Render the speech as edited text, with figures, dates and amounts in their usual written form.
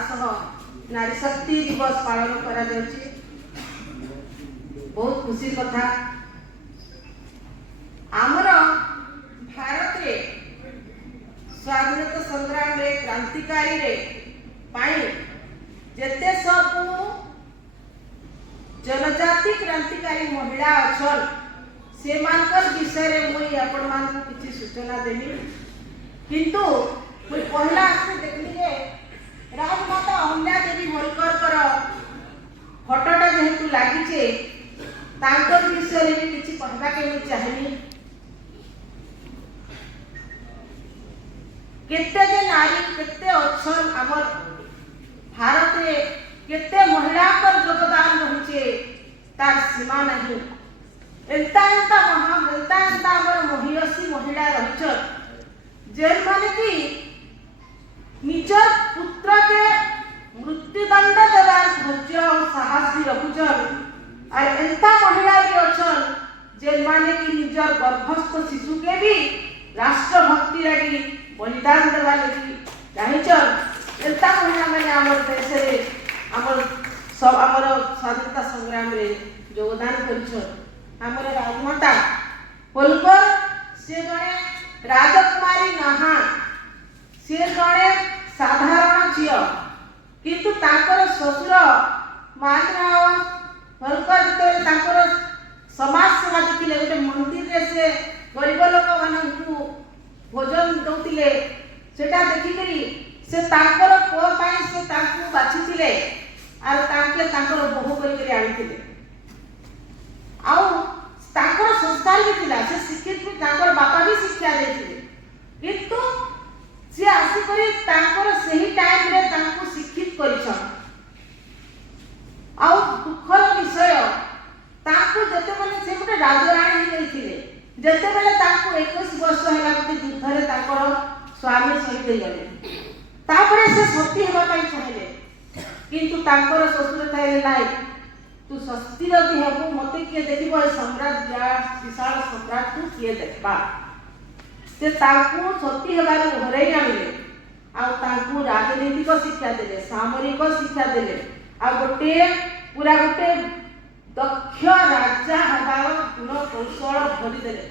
तासह नारी शक्ति दिवस पालन करा जाउछि। बहुत खुशी कथा आमर भारत रे स्वाधीनता संग्राम रे क्रांतिकारी रे पाई जेते सब जनजाति क्रांतिकारी महिला अछन से मानकर विषय रे मुई आपण मान को किछि सूचना देली। किंतु मुई पहला आसे देखली जे राजमाता अहल्या देवी होलकर कर फोटोटा जेहेतु लागि छे तांकर विषय रे भी किछि कहबा के मुई चाहली। केते जे नारी केते अछन हमर भारत रे केते महिला कर योगदान रहिछे तार सीमा नहीं। एंता हमर महियसी महिला रहिछन जे माने कि निज पुत्र के मृत्युदंड देवार धैर्य और साहस भी रखुछन। और एंता महिला भी अछन जे माने कि निजर गर्भस्थ शिशु के भी राष्ट्रभक्ति लगी बलिदान देवा लगी चाहिछन। एंता महिला माने हमर देश रे हमर सब हमर स्वाधीनता संग्राम रे योगदान करिछन। हमर राजमाता होलकर से जणे राजकुमारी नहा से जणे साधारण झियो किंतु ताकर ससुर मानराव होलकर जते ताकर समाज सेवा देखिले गोटे मंदिर रे से गरीब लोक मानकु भोजन दउतिले सेटा देखिकरी से ताकर पुओ पाई से ताकू बाछिथिले आर ताके ताकर बहु करी आनिथिले। आउ ताकर संस्कार भी थिला से शिक्षित भी ताकर बापा भी शिक्षा देथिले किंतु से आसी करी ताकर सही टाइम रे ताकू शिक्षित करिछन। आउ दुखर विषय ताकू जते माने से गोटे राजराणी ही गइथिले जते बेले ताकू 21 वर्ष होला गोटे युद्ध रे ताकर स्वामी शहीद गले तापरे से सती हेबा पाई चाहिले किंतु ताकर ससुर थाइले नाही तू सती रति हेबु मते किए देखिबो सम्राट विशाल सम्राट तू किए देखबा से ताकू सती हेबार घरे आनिले आ ताकू राजनीतिक शिक्षा देले सामरिक शिक्षा देले आ गोटे पूरा गोटे दक्ष राजा हेबार गुण कौशल भरी देले।